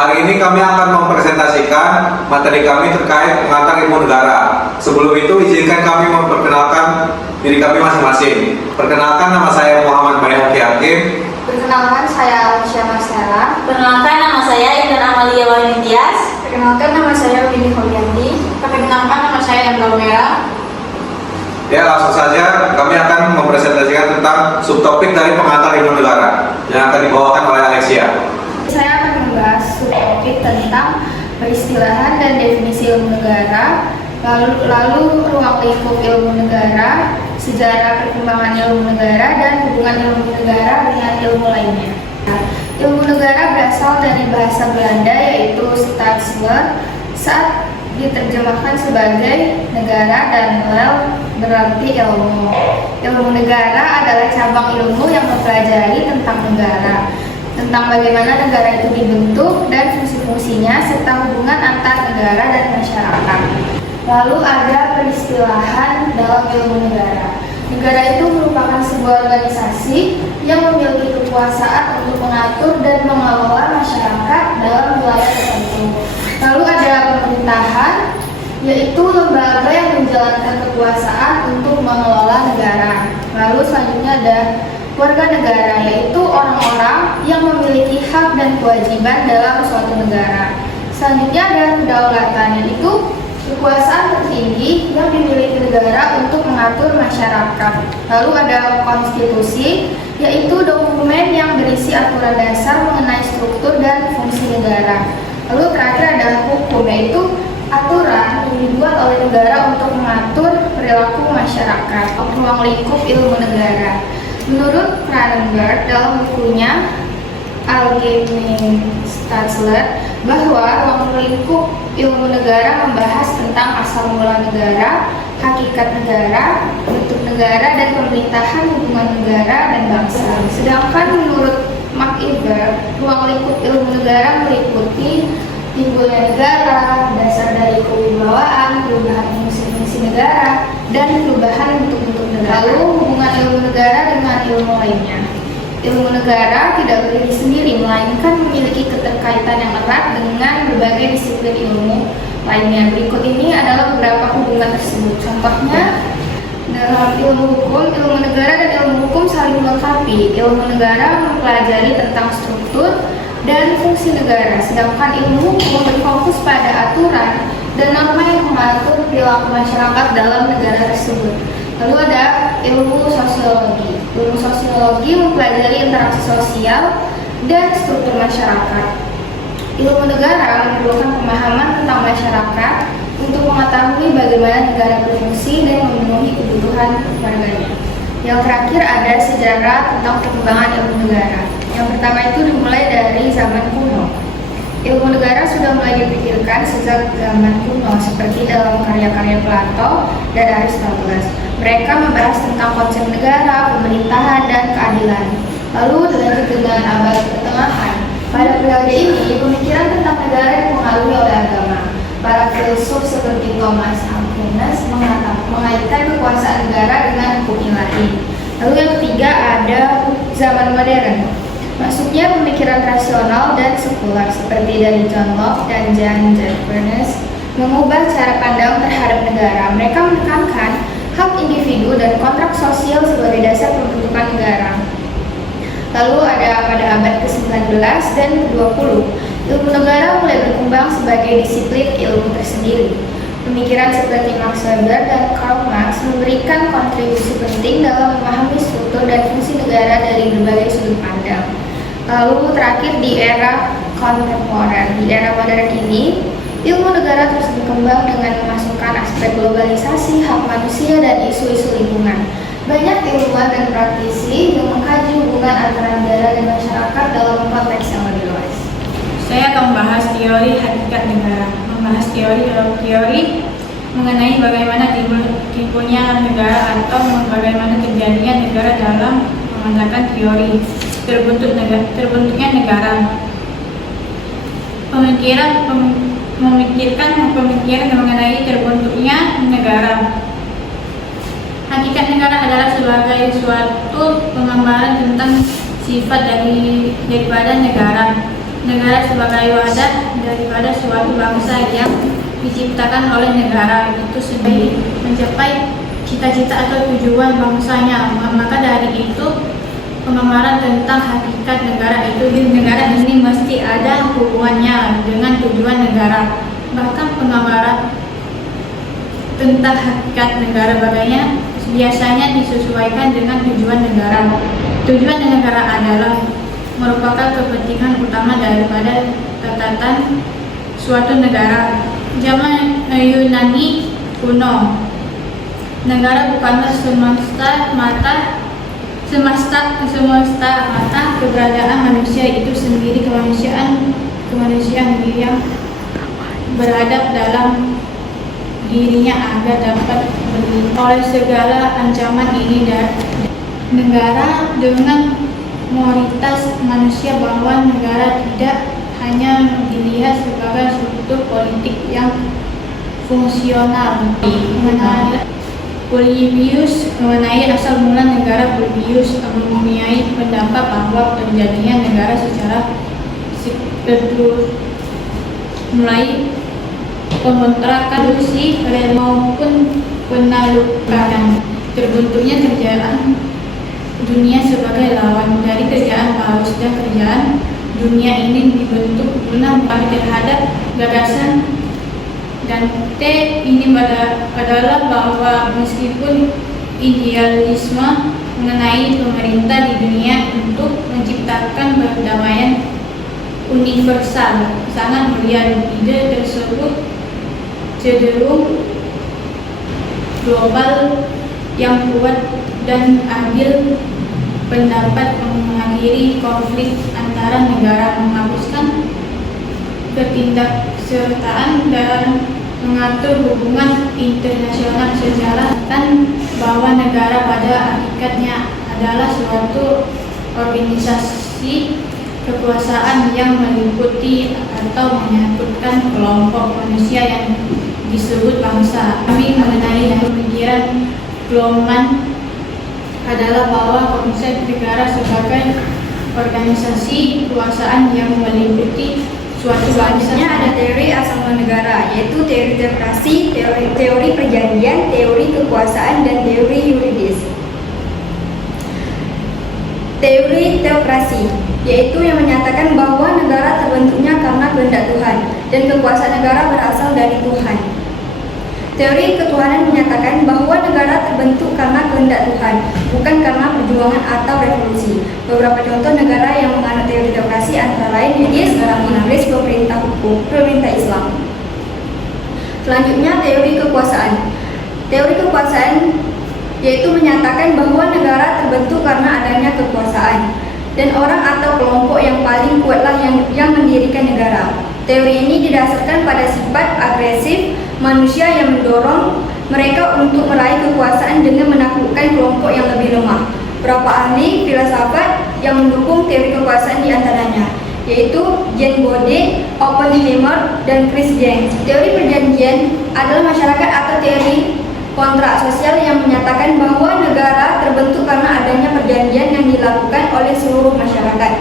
Hari ini kami akan mempresentasikan materi kami terkait pengantar ilmu negara. Sebelum itu izinkan kami memperkenalkan diri kami masing-masing. Perkenalkan, nama saya Muhammad Bayhaqi Hakim. Perkenalkan, saya Alicia Marcella. Perkenalkan, nama saya Intan Amalia Wahyudias. Perkenalkan, nama saya Winnie Holyanti. Perkenalkan, nama saya Embal Merah. Ya, langsung saja kami akan mempresentasikan tentang subtopik dari pengantar ilmu negara yang akan dibawakan oleh Alexia. Saya akan membahas subtopik tentang peristilahan dan definisi ilmu negara, lalu ruang lingkup ilmu negara, sejarah perkembangan ilmu negara, dan hubungan ilmu negara dengan ilmu lainnya. Ilmu negara berasal dari bahasa Belanda yaitu Staatsler, saat diterjemahkan sebagai negara, dan lel berarti ilmu. Ilmu negara adalah cabang ilmu yang mempelajari tentang negara, tentang bagaimana negara itu dibentuk dan fungsi-fungsinya, serta hubungan antar negara dan masyarakat. Lalu ada peristilahan dalam ilmu negara. Negara itu merupakan sebuah organisasi yang memiliki kekuasaan untuk mengatur dan mengelola masyarakat dalam wilayah tertentu. Lalu ada pemerintahan, yaitu lembaga yang menjalankan kekuasaan untuk mengelola negara. Lalu selanjutnya ada warga negara, yaitu orang-orang yang memiliki hak dan kewajiban dalam suatu negara. Selanjutnya ada kedaulatan, yaitu kekuasaan tertinggi yang dimiliki negara untuk mengatur masyarakat. Lalu ada konstitusi, yaitu dokumen yang berisi aturan dasar mengenai struktur dan fungsi negara. Lalu terakhir adalah hukum, yaitu aturan yang dibuat oleh negara untuk mengatur perilaku masyarakat. Ruang lingkup ilmu negara. Menurut Cronenberg dalam bukunya Allgemeine Staatslehre, bahwa ruang lingkup ilmu negara membahas tentang asal mula negara, hakikat negara, bentuk negara, dan pemerintahan, hubungan negara dan bangsa. Sedangkan menurut McIver, ruang lingkup ilmu negara meliputi timbulnya negara, dasar dari kewibawaan, perubahan fungsi-fungsi negara, dan perubahan bentuk-bentuk negara. Lalu hubungan ilmu negara dengan ilmu lainnya. Ilmu negara tidak berdiri sendiri, melainkan memiliki keterkaitan yang erat dengan berbagai disiplin ilmu lainnya. Berikut ini adalah beberapa hubungan tersebut. Contohnya, dalam ilmu hukum, ilmu negara dan ilmu hukum saling melengkapi. Ilmu negara mempelajari tentang struktur dan fungsi negara, sedangkan ilmu hukum berfokus pada aturan dan norma yang mengatur perilaku masyarakat dalam negara tersebut. Lalu ada ilmu sosiologi. Ilmu sosiologi mempelajari interaksi sosial dan struktur masyarakat. Ilmu negara memerlukan pemahaman tentang masyarakat untuk mengetahui bagaimana negara berfungsi dan memenuhi kebutuhan warganya. Yang terakhir ada sejarah tentang perkembangan ilmu negara. Yang pertama itu dimulai dari zaman kuno. Ilmu negara sudah mulai dipikirkan sejak zaman kuno, seperti dalam karya-karya Plato dan Aristoteles. Mereka membahas tentang konsep negara, pemerintahan, dan keadilan. Lalu dilanjut dengan abad pertengahan. Pada periode ini, pemikiran tentang negara dipengaruhi oleh agama. Para filsuf seperti Thomas Aquinas mengaitkan kekuasaan negara dengan hukum ilahi. Lalu yang ketiga ada zaman modern. Maksudnya pemikiran rasional dan sekular seperti dari John Locke dan John Jeffreys mengubah cara pandang terhadap negara. Mereka menekankan hak individu dan kontrak sosial sebagai dasar pembentukan negara. Lalu ada pada abad ke-19 dan ke-20, ilmu negara mulai berkembang sebagai disiplin ilmu tersendiri. Pemikiran seperti Max Weber dan Karl Marx memberikan kontribusi penting dalam memahami struktur dan fungsi negara dari berbagai sudut pandang. Lalu terakhir di era kontemporer. Di era modern ini, ilmu negara terus berkembang dengan memasukkan aspek globalisasi, hak manusia, dan isu-isu lingkungan. Banyak ilmuwan dan praktisi yang mengkaji hubungan antara negara dan masyarakat dalam konteks yang lebih luas. Saya akan membahas teori hakikat negara. Membahas teori mengenai bagaimana timbulnya negara atau bagaimana terjadinya negara dalam mengatakan teori terbentuknya negara. Memikirkan pemikiran mengenai terbentuknya negara. Hakikat negara adalah sebagai suatu penggambaran tentang sifat daripada negara. negara sebagai wadah daripada suatu bangsa yang diciptakan oleh negara itu sendiri mencapai cita-cita atau tujuan bangsanya. Maka dari itu pengamaran tentang hakikat negara itu di negara ini mesti ada hubungannya dengan tujuan negara. Bahkan pengamaran tentang hakikat negara bagainya biasanya disesuaikan dengan tujuan negara. Tujuan negara adalah merupakan kepentingan utama daripada catatan suatu negara. Zaman Yunani kuno, negara bukanlah semesta mata keberadaan manusia itu sendiri, kemanusiaan yang beradab dalam dirinya agar dapat oleh segala ancaman ini dan negara dengan mayoritas manusia, bahwa negara tidak hanya dilihat sebagai struktur politik yang fungsional. Mengenai asal mula negara, Polybius mempunyai pendapat bahwa terjadinya negara secara struktur mulai pembentrakan Rusi maupun penaklukan terbentuknya kerajaan dunia sebagai lawan dari kerajaan Paus, dan kerajaan dunia ini dibentuk guna terhadap gagasan dan ini adalah bahwa meskipun idealisme mengenai pemerintah di dunia untuk menciptakan perdamaian universal sangat mulia, ide tersebut cenderung global yang kuat dan adil, pendapat mengakhiri konflik antara negara, menghapuskan ketidaksertaan dan mengatur hubungan internasional secara bahwa negara pada hakikatnya adalah suatu organisasi kekuasaan yang meliputi atau menyatukan kelompok manusia yang disebut bangsa. Kami mengenai pemikiran Kloman adalah bahwa konsep negara sebagai organisasi kekuasaan yang meliputi suatu bangsa. Selanjutnya ada teori asal mula negara, yaitu teori teokrasi, teori perjanjian, teori kekuasaan, dan teori yuridis. Teori teokrasi yaitu yang menyatakan bahwa negara terbentuknya karena kehendak Tuhan dan kekuasaan negara berasal dari Tuhan. Teori ketuhanan menyatakan bahwa negara terbentuk karena kehendak Tuhan, bukan karena perjuangan atau revolusi. Beberapa contoh negara yang menganut teori teokrasi antara lain Inggris, Inggris, pemerintah hukum, pemerintah Islam. Selanjutnya teori kekuasaan. Teori kekuasaan yaitu menyatakan bahwa negara terbentuk karena adanya kekuasaan dan orang atau kelompok yang paling kuatlah yang mendirikan negara. Teori ini didasarkan pada sifat agresif manusia yang mendorong mereka untuk meraih kekuasaan dengan menaklukkan kelompok yang lebih lemah. Beberapa ahli filsafat yang mendukung teori kekuasaan diantaranya yaitu Jean Bodin, Oppenheimer, dan Chris James. Teori perjanjian adalah masyarakat atau teori kontrak sosial yang menyatakan bahwa negara terbentuk karena adanya perjanjian yang dilakukan oleh seluruh masyarakat.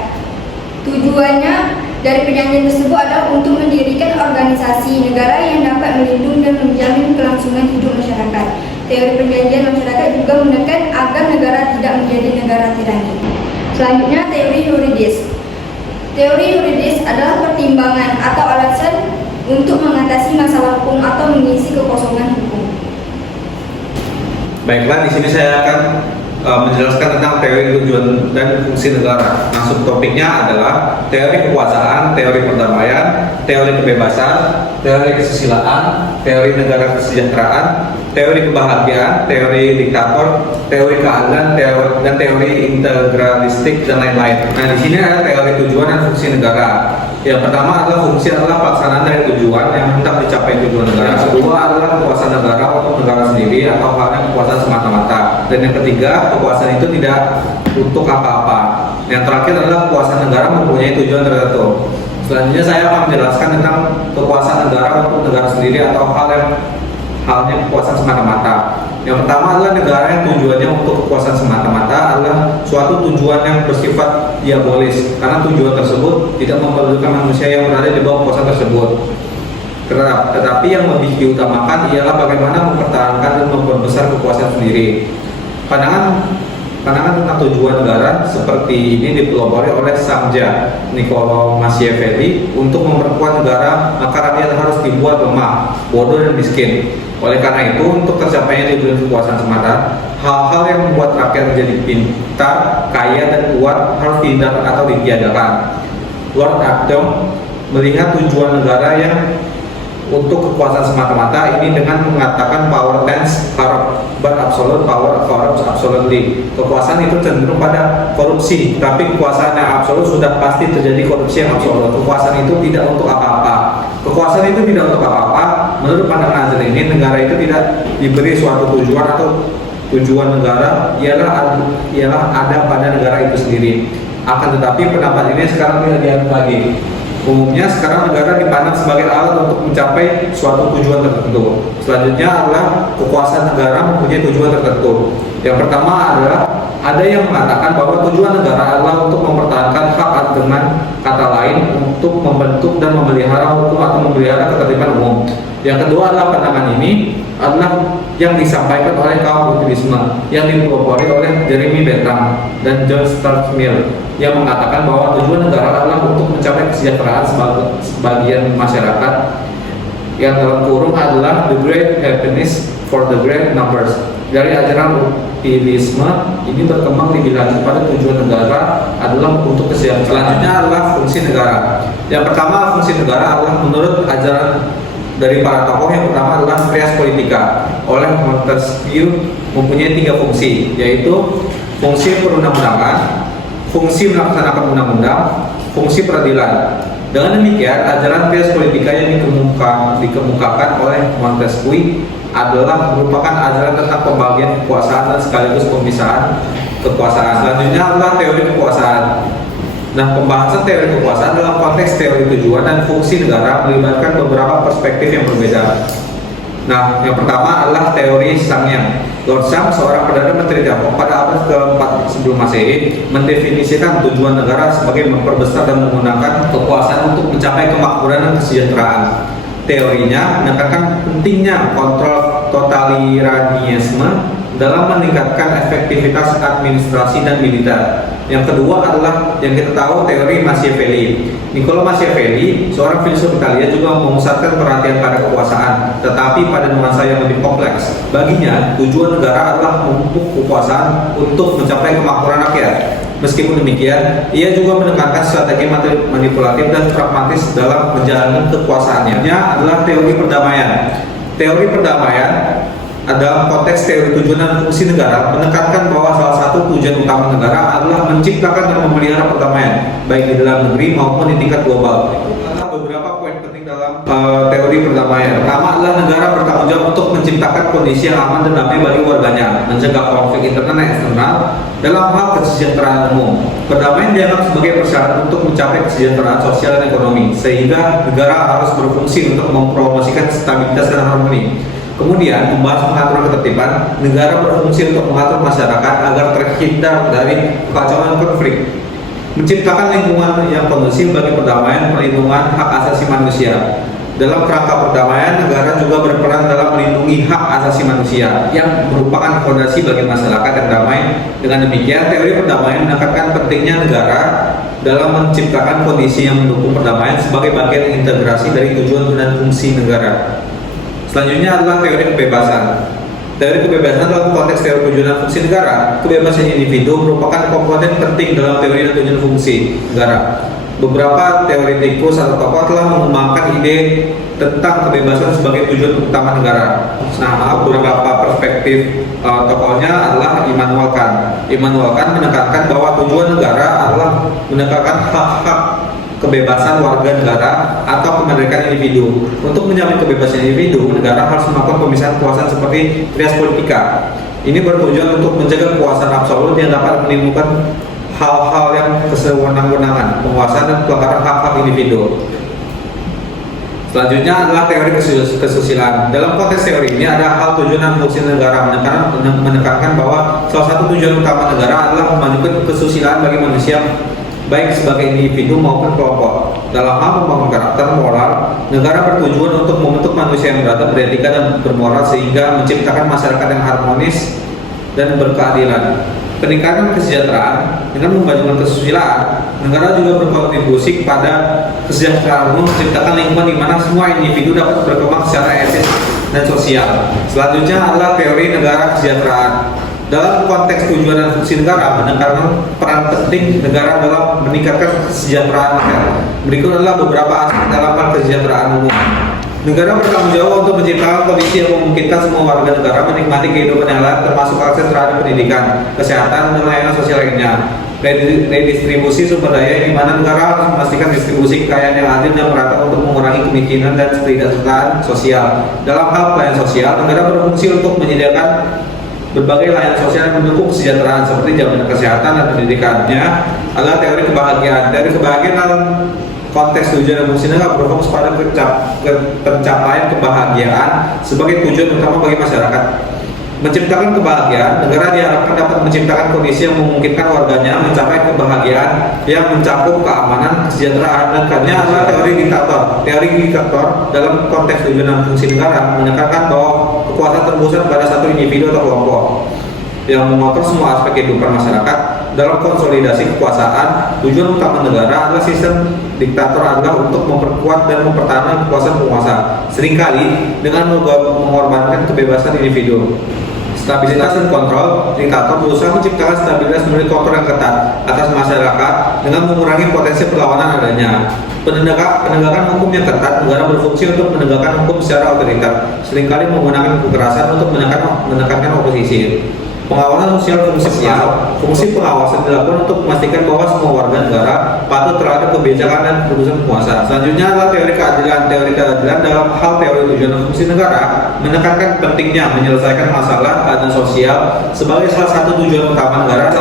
Tujuannya dari perjanjian tersebut adalah untuk mendirikan organisasi negara yang dapat melindungi dan menjamin kelangsungan hidup masyarakat. Teori perjanjian masyarakat juga menekan agar negara tidak menjadi negara tirani. Selanjutnya teori yuridis. Teori yuridis adalah pertimbangan atau alasan untuk mengatasi masalah hukum atau mengisi kekosongan hukum. Baiklah, di sini saya akan menjelaskan tentang teori tujuan dan fungsi negara. Nah, subtopiknya adalah teori kekuasaan, teori perdamaian, teori kebebasan, teori kesusilaan, teori negara kesejahteraan, teori kebahagiaan, teori diktator, teori keadilan, dan teori integralistik dan lain-lain. Nah, di sini ada teori tujuan dan fungsi negara. Yang pertama adalah fungsi adalah pelaksanaan dari tujuan yang hendak dicapai tujuan negara. Yang kedua adalah kekuasaan negara untuk negara sendiri atau hanya kekuasaan semata-mata. Dan yang ketiga, kekuasaan itu tidak untuk apa-apa. Yang terakhir adalah kekuasaan negara mempunyai tujuan tertentu. Selanjutnya saya akan menjelaskan tentang kekuasaan negara untuk negara sendiri atau halnya kekuasaan semata-mata. Yang pertama adalah negara yang tujuannya untuk kekuasaan semata-mata adalah suatu tujuan yang bersifat diabolis, karena tujuan tersebut tidak memperdulikan manusia yang berada di bawah kekuasaan tersebut. Tetapi yang lebih diutamakan ialah bagaimana mempertahankan dan memperbesar kekuasaan sendiri. Pandangan tentang tujuan negara seperti ini dipelopori oleh Sangja Niccolo Machiavelli. Untuk memperkuat negara, maka rakyat harus dibuat lemah, bodoh dan miskin. Oleh karena itu, untuk tercapainya tujuan kekuasaan semata, hal-hal yang membuat rakyat menjadi pintar, kaya dan kuat harus dihindarkan atau ditiadakan. Lord Acton melihat tujuan negara yang untuk kekuasaan semata-mata ini dengan mengatakan power tends corrupt, but absolute power corrupts absolutely. Kekuasaan itu cenderung pada korupsi, tapi kekuasaan yang absolut sudah pasti terjadi korupsi yang absolut. Kekuasaan itu tidak untuk apa-apa. Kekuasaan itu tidak untuk apa-apa. Menurut pandangan Azhar ini, negara itu tidak diberi suatu tujuan atau tujuan negara ialah ada pada negara itu sendiri. Akan tetapi pendapat ini sekarang tidak dianut lagi. Umumnya sekarang negara dipandang sebagai alat untuk mencapai suatu tujuan tertentu. Selanjutnya adalah kekuasaan negara mempunyai tujuan tertentu. Yang pertama adalah ada yang mengatakan bahwa tujuan negara adalah untuk mempertahankan hak, dengan kata lain untuk membentuk dan memelihara hukum atau memelihara ketertiban umum. Yang kedua adalah pandangan ini adalah yang disampaikan oleh kaum populisme yang dipelopori oleh Jeremy Bentham dan John Stuart Mill, yang mengatakan bahwa tujuan negara adalah untuk mencapai kesejahteraan sebagian masyarakat, yang dalam kurung adalah the great happiness for the great numbers. Dari ajaran populisme ini berkembang dibilang pada tujuan negara adalah untuk kesejahteraan. Selanjutnya adalah fungsi negara. Yang pertama, fungsi negara adalah menurut ajaran dari para tokoh. Yang pertama adalah res politica oleh Montesquieu, mempunyai 3 fungsi, yaitu fungsi perundang-undangan, fungsi melaksanakan undang-undang, fungsi peradilan. Dengan demikian, ajaran res politica yang dikemukakan oleh Montesquieu adalah merupakan ajaran tentang pembagian kekuasaan dan sekaligus pemisahan kekuasaan. Selanjutnya adalah teori kekuasaan. Nah, pembahasan teori kekuasaan dalam konteks teori tujuan dan fungsi negara melibatkan beberapa perspektif yang berbeda. Nah, yang pertama adalah teori Sangyan. Lord Sang, seorang perdana menteri Tiongkok pada abad ke-4 sebelum Masehi, mendefinisikan tujuan negara sebagai memperbesar dan menggunakan kekuasaan untuk mencapai kemakmuran dan kesejahteraan. Teorinya menekankan pentingnya kontrol totalitarianisme dalam meningkatkan efektivitas administrasi dan militer. Yang kedua adalah yang kita tahu, teori Machiavelli. Niccolo Machiavelli, seorang filsuf Italia, juga memusatkan perhatian pada kekuasaan, tetapi pada nuansa yang lebih kompleks. Baginya, tujuan negara adalah memupuk kekuasaan untuk mencapai kemakmuran rakyat. Meskipun demikian, ia juga menekankan strategi manipulatif dan pragmatis dalam menjalani kekuasaannya. Ini adalah teori perdamaian. Teori perdamaian dalam konteks teori tujuan dan fungsi negara menekankan bahwa salah satu tujuan utama negara adalah menciptakan dan memelihara perdamaian, baik di dalam negeri maupun di tingkat global. Ada beberapa poin penting dalam teori perdamaian. Pertama adalah negara bertanggung jawab untuk menciptakan kondisi yang aman dan damai bagi warganya, mencegah konflik internal dan eksternal dalam hal kesejahteraan umum. Perdamaian dianggap sebagai persyarat untuk mencapai kesejahteraan sosial dan ekonomi, sehingga negara harus berfungsi untuk mempromosikan stabilitas dan harmoni. Kemudian, membahas pengaturan ketertiban, negara berfungsi untuk mengatur masyarakat agar terhindar dari kekacauan konflik, menciptakan lingkungan yang kondusif bagi perdamaian, perlindungan hak asasi manusia. Dalam kerangka perdamaian, negara juga berperan dalam melindungi hak asasi manusia yang merupakan fondasi bagi masyarakat yang damai. Dengan demikian, teori perdamaian menekankan pentingnya negara dalam menciptakan kondisi yang mendukung perdamaian sebagai bagian integrasi dari tujuan dan fungsi negara. Selanjutnya adalah teori kebebasan. Teori kebebasan dalam konteks teori tujuan dan fungsi negara, kebebasan individu merupakan komponen penting dalam teori dan tujuan fungsi negara. Beberapa teoritikus atau tokoh telah mengembangkan ide tentang kebebasan sebagai tujuan utama negara. Nah, beberapa perspektif tokohnya adalah Immanuel Kant. Immanuel Kant menekankan bahwa tujuan negara adalah menegakkan hak-hak kebebasan warga negara atau kemerdekaan individu. Untuk menjamin kebebasan individu, negara harus melakukan pemisahan kekuasaan seperti res politica. Ini bertujuan untuk menjaga kekuasaan absolut yang dapat menimbulkan hal-hal yang kesewenang-wenangan, penguasaan dan pelanggaran hak-hak individu. Selanjutnya adalah teori kesusilaan. Dalam konteks teori ini ada hal tujuan dan fungsi negara, menekankan bahwa salah satu tujuan utama negara adalah memajukan kesusilaan bagi manusia, baik sebagai individu maupun kelompok. Dalam hal membangun karakter moral, negara bertujuan untuk membentuk manusia yang beradab, beretika, dan bermoral sehingga menciptakan masyarakat yang harmonis dan berkeadilan. Peningkatan kesejahteraan dengan memajukan kesusilaan, negara juga berkontribusi kepada kesejahteraan umum, menciptakan lingkungan di mana semua individu dapat berkembang secara etis dan sosial. Selanjutnya adalah teori negara kesejahteraan. Dalam konteks tujuan dan fungsi negara, menekankan peran penting negara dalam meningkatkan kesejahteraan rakyat. Berikut adalah beberapa aspek dalam hal kesejahteraan umum. Negara bertanggung jawab untuk menciptakan kondisi yang memungkinkan semua warga negara menikmati kehidupan yang layak, termasuk akses terhadap pendidikan, kesehatan, dan layanan sosial lainnya. Redistribusi sumber daya, di mana negara harus memastikan distribusi kekayaan yang adil dan merata untuk mengurangi kemiskinan dan ketidaksertaan sosial. Dalam hal pelayanan sosial, negara berfungsi untuk menyediakan berbagai layanan sosial yang mendukung kesejahteraan seperti jaminan kesehatan dan pendidikannya adalah teori kebahagiaan. Teori kebahagiaan dalam konteks tujuan dan fungsi negara berfokus pada pencapaian kebahagiaan sebagai tujuan utama bagi masyarakat. Menciptakan kebahagiaan, negara diharapkan dapat menciptakan kondisi yang memungkinkan warganya mencapai kebahagiaan yang mencakup keamanan, kesejahteraan, dan karena adalah teori diktator. Teori diktator dalam konteks tujuan dan fungsi negara menekankan bahwa kekuasaan terpusat pada satu individu atau kelompok yang mengatur semua aspek kehidupan masyarakat. Dalam konsolidasi kekuasaan, tujuan utama negara adalah sistem diktator adalah untuk memperkuat dan mempertahankan kekuasaan penguasa, seringkali dengan mengorbankan kebebasan individu. Stabilitas dan kontrol, diktator berusaha menciptakan stabilitas melalui kontrol yang ketat atas masyarakat dengan mengurangi potensi perlawanan adanya. Penegakan hukum yang ketat, negara berfungsi untuk menegakkan hukum secara otoriter, seringkali menggunakan kekerasan untuk menekankan oposisi. Pengawasan sosial, fungsi pengawasan dilakukan untuk memastikan bahwa semua warga negara patuh terhadap kebijakan dan keputusan penguasa. Selanjutnya adalah teori keadilan. Teori keadilan dalam hal teori tujuan dan fungsi negara menekankan pentingnya menyelesaikan masalah keadilan sosial sebagai salah satu tujuan utama negara.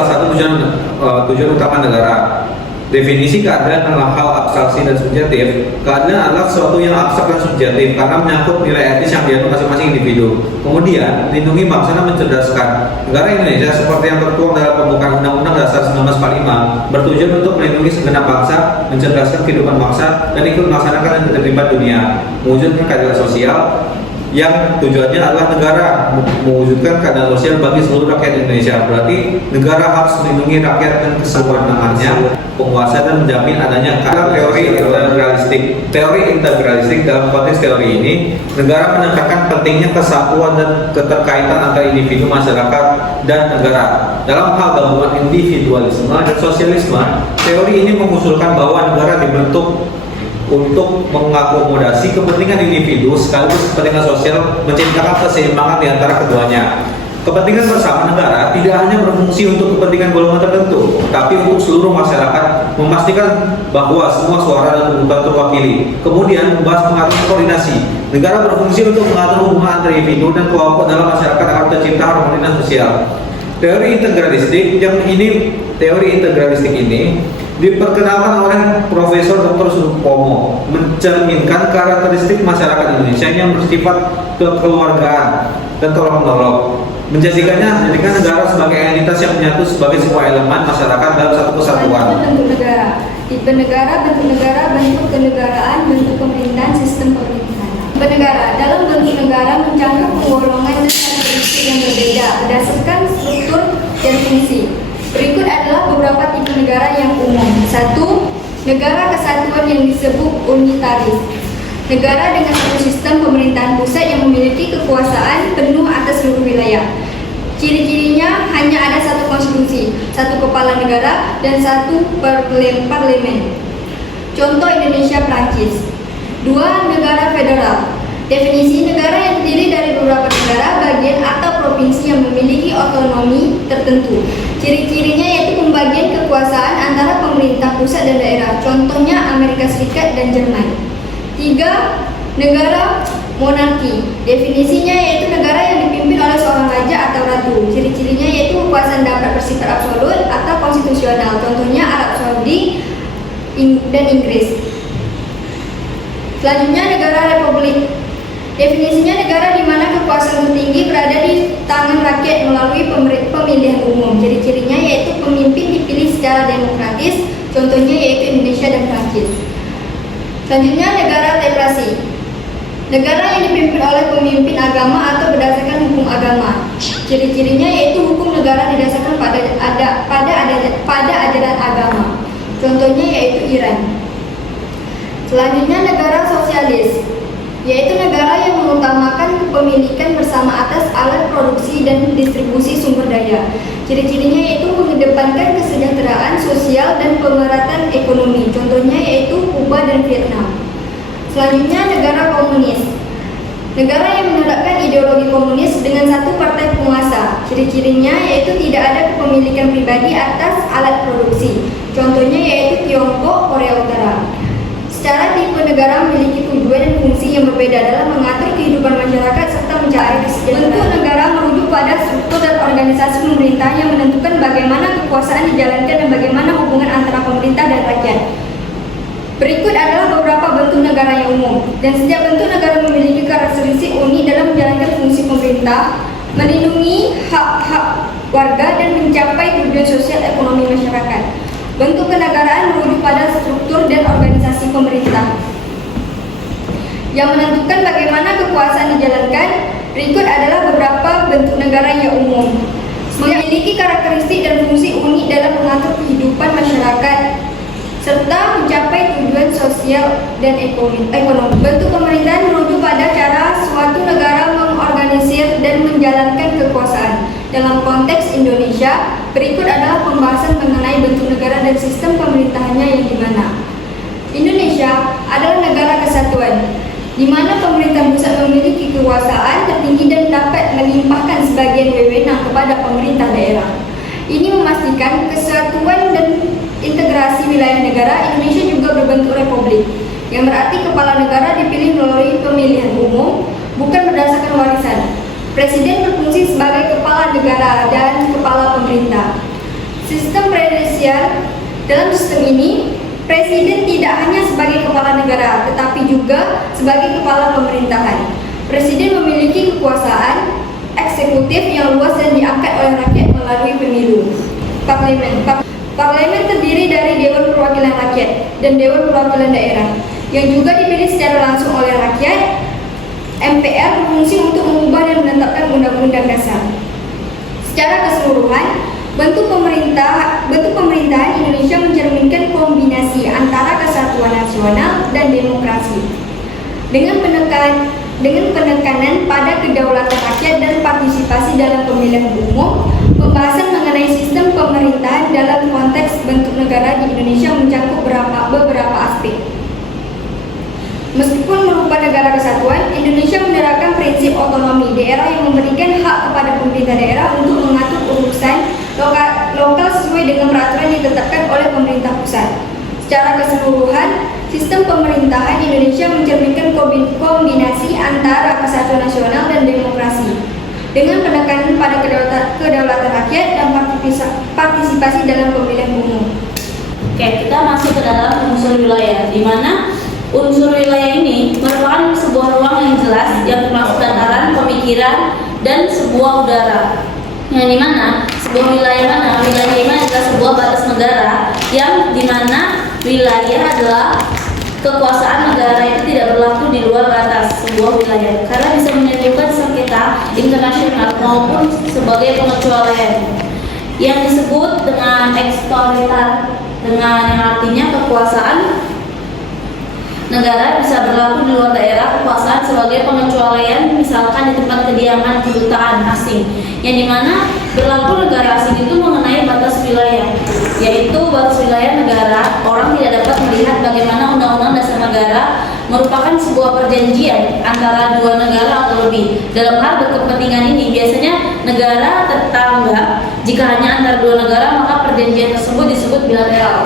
Tujuan utama negara. Definisi keadilan adalah hal abstraksi dan subjektif. Keadilan adalah sesuatu yang abstrak dan subjektif karena menyangkut nilai etis yang dianut masing-masing individu. Kemudian, melindungi bangsa dan mencerdaskan. Negara Indonesia seperti yang tertuang dalam pembukaan Undang-Undang Dasar 1945 bertujuan untuk melindungi segenap bangsa, mencerdaskan kehidupan bangsa, dan ikut melaksanakan dan ketertiban dunia, mewujudkan keadilan sosial yang tujuannya adalah negara mewujudkan keadilan sosial bagi seluruh rakyat Indonesia. Berarti negara harus melindungi rakyat dan kesewenang-wenangnya, penguasa, dan menjamin adanya teori integralistik. Teori integralistik dalam konteks teori ini, negara menekankan pentingnya kesatuan dan keterkaitan antara individu, masyarakat, dan negara. Dalam hal gabungan individualisme dan sosialisme, teori ini mengusulkan bahwa negara dibentuk untuk mengakomodasi kepentingan individu sekaligus kepentingan sosial, menciptakan keseimbangan di antara keduanya. Kepentingan bersama negara tidak hanya berfungsi untuk kepentingan golongan tertentu, tapi untuk seluruh masyarakat, memastikan bahwa semua suara dan kebutuhan terwakili. Kemudian membahas mengatur koordinasi. Negara berfungsi untuk mengatur hubungan antara individu dan kelompok dalam masyarakat agar tercipta harmoni dan sosial. Teori integralistik ini diperkenalkan oleh Profesor Dr. Supomo, mencerminkan karakteristik masyarakat Indonesia yang bersifat kekeluargaan dan tolong-menolong, menjadikan negara sebagai entitas yang menyatu sebagai sebuah elemen masyarakat dalam satu kesatuan. Bentuk negara, tipe negara, bentuk negara, bentuk kenegaraan, bentuk pemerintahan, sistem pemerintahan. Tipe negara, dalam bentuk negara mencakup penggolongan dan karakteristik yang berbeda berdasarkan struktur dan fungsi. Berikut adalah beberapa tipe negara yang umum. 1. Negara kesatuan yang disebut unitaris. Negara dengan satu sistem pemerintahan pusat yang memiliki kekuasaan penuh atas seluruh wilayah. Ciri-cirinya hanya ada satu konstitusi, satu kepala negara, dan satu parlemen. Contoh Indonesia, Prancis. 2. Negara federal. Definisi negara yang terdiri dari beberapa negara, bagian atau provinsi yang memiliki otonomi tertentu. Ciri-cirinya yaitu pembagian kekuasaan antara pemerintah pusat dan daerah. Contohnya Amerika Serikat dan Jerman. 3. Negara monarki. Definisinya yaitu negara yang dipimpin oleh seorang raja atau ratu. Ciri-cirinya yaitu kekuasaan dapat bersifat absolut atau konstitusional. Contohnya Arab Saudi dan Inggris. Selanjutnya, negara republik. Definisinya negara di mana kekuasaan tertinggi berada di tangan rakyat melalui pemilihan umum. Ciri-cirinya yaitu pemimpin dipilih secara demokratis, contohnya yaitu Indonesia dan Prancis. Selanjutnya, negara teokrasi. Negara yang dipimpin oleh pemimpin agama atau berdasarkan hukum agama. Ciri-cirinya yaitu hukum negara didasarkan pada ajaran agama. Contohnya yaitu Iran. Selanjutnya, negara sosialis, yaitu negara yang mengutamakan kepemilikan bersama atas alat produksi dan distribusi sumber daya. Ciri-cirinya yaitu mengedepankan kesejahteraan sosial dan pemerataan ekonomi. Contohnya yaitu Kuba dan Vietnam. Selanjutnya, negara komunis. Negara yang menerapkan ideologi komunis dengan satu partai penguasa. Ciri-cirinya yaitu tidak ada kepemilikan pribadi atas alat produksi. Contohnya yaitu Tiongkok, Korea Utara. Secara tipe negara memiliki tujuan dan fungsi yang berbeda dalam mengatur kehidupan masyarakat serta mencari kesejahteraan. Bentuk negara merujuk pada struktur dan organisasi pemerintah yang menentukan bagaimana kekuasaan dijalankan dan bagaimana hubungan antara pemerintah dan rakyat. Berikut adalah beberapa bentuk negara yang umum, dan setiap bentuk negara memiliki karakteristik unik dalam menjalankan fungsi pemerintah, melindungi hak-hak warga dan mencapai tujuan sosial ekonomi masyarakat. Bentuk kenegaraan merujuk pada struktur dan organisasi pemerintah yang menentukan bagaimana kekuasaan dijalankan. Berikut adalah beberapa bentuk negara yang umum, memiliki karakteristik dan fungsi unik dalam mengatur kehidupan masyarakat serta mencapai tujuan sosial dan ekonomi. Bentuk pemerintahan merujuk pada cara suatu negara mengorganisir dan menjalankan kekuasaan. Dalam konteks Indonesia, berikut adalah pembahasan mengenai bentuk negara dan sistem pemerintahannya yang dimana Indonesia adalah negara kesatuan, di mana pemerintah pusat memiliki kekuasaan tertinggi dan dapat melimpahkan sebagian wewenang kepada pemerintah daerah. Ini memastikan kesatuan dan integrasi wilayah negara. Indonesia juga berbentuk republik, yang berarti kepala negara dipilih melalui pemilihan umum, bukan berdasarkan warisan. Presiden berfungsi sebagai kepala negara dan kepala pemerintah. Sistem presidensial. Dalam sistem ini, presiden tidak hanya sebagai kepala negara, tetapi juga sebagai kepala pemerintahan. Presiden memiliki kekuasaan eksekutif yang luas dan diangkat oleh rakyat melalui pemilu. Parlemen terdiri dari Dewan Perwakilan Rakyat dan Dewan Perwakilan Daerah, yang juga dipilih secara langsung oleh rakyat. MPR berfungsi untuk mengubah dan menetapkan undang-undang dasar. Secara keseluruhan, bentuk pemerintahan Indonesia mencerminkan kombinasi antara kesatuan nasional dan demokrasi, dengan penekanan pada kedaulatan rakyat dan partisipasi dalam pemilihan umum. Pembahasan mengenai sistem pemerintahan dalam konteks bentuk negara di Indonesia mencakup beberapa aspek. Meskipun merupakan negara kesatuan, Indonesia menerapkan prinsip otonomi daerah yang memberikan hak kepada pemerintah daerah untuk mengatur urusan lokal sesuai dengan peraturan yang ditetapkan oleh pemerintah pusat. Secara keseluruhan, sistem pemerintahan Indonesia mencerminkan kombinasi antara kesatuan nasional dan demokrasi, dengan penekanan pada kedaulatan rakyat dan partisipasi dalam pemilihan umum. Oke, kita masuk ke dalam unsur wilayah, di mana unsur wilayah ini merupakan sebuah ruang yang jelas yang termasuk dataran, pemikiran, dan sebuah udara. Yang dimana sebuah wilayah ini adalah sebuah batas negara, yang dimana wilayah adalah kekuasaan negara itu tidak berlaku di luar batas sebuah wilayah, karena bisa menimbulkan sengketa internasional maupun sebagai pengecualian yang disebut dengan ekstoritarian, dengan yang artinya kekuasaan negara bisa berlaku di luar daerah kekuasaan sebagai pengecualian, misalkan di tempat kediaman kedutaan asing, yang dimana berlaku negara asing itu mengenai batas wilayah, yaitu batas wilayah negara. Orang tidak dapat melihat bagaimana undang-undang dasar negara merupakan sebuah perjanjian antara dua negara atau lebih. Dalam hal berkepentingan ini, biasanya negara tetangga, jika hanya antara dua negara, maka perjanjian tersebut disebut bilateral.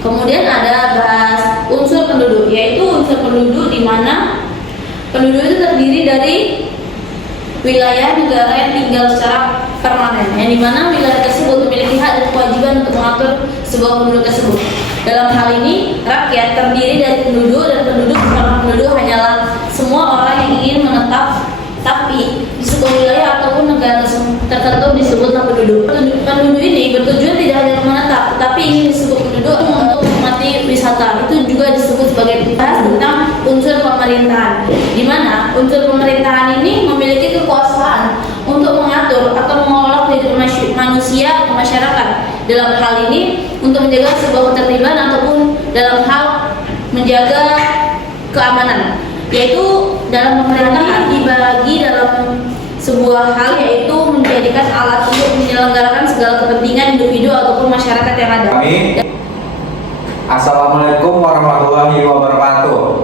Kemudian ada bahas unsur penduduk, yaitu unsur penduduk di mana penduduk itu terdiri dari wilayah negara yang tinggal secara permanen, yang dimana wilayah tersebut memiliki hak dan kewajiban untuk mengatur sebuah penduduk tersebut. Dalam hal ini, rakyat terdiri dari penduduk dan penduduk hanyalah semua orang yang ingin menetap tapi di sebuah wilayah ataupun negara tertentu disebutlah penduduk. Penduduk ini bertujuan tidak hanya menetap, tetapi ingin disebut penduduk untuk menikmati wisata. Itu juga disebut sebagai bahas tentang unsur pemerintahan, di mana unsur pemerintahan ini memiliki kekuasaan untuk mengatur atau mengelola kehidupan manusia ke masyarakat. Dalam hal ini untuk menjaga sebuah ketertiban ataupun dalam hal menjaga keamanan, yaitu dalam pemerintahan dibagi dalam sebuah hal, yaitu menjadikan alat untuk menyelenggarakan segala kepentingan individu ataupun masyarakat yang ada. Assalamualaikum warahmatullahi wabarakatuh.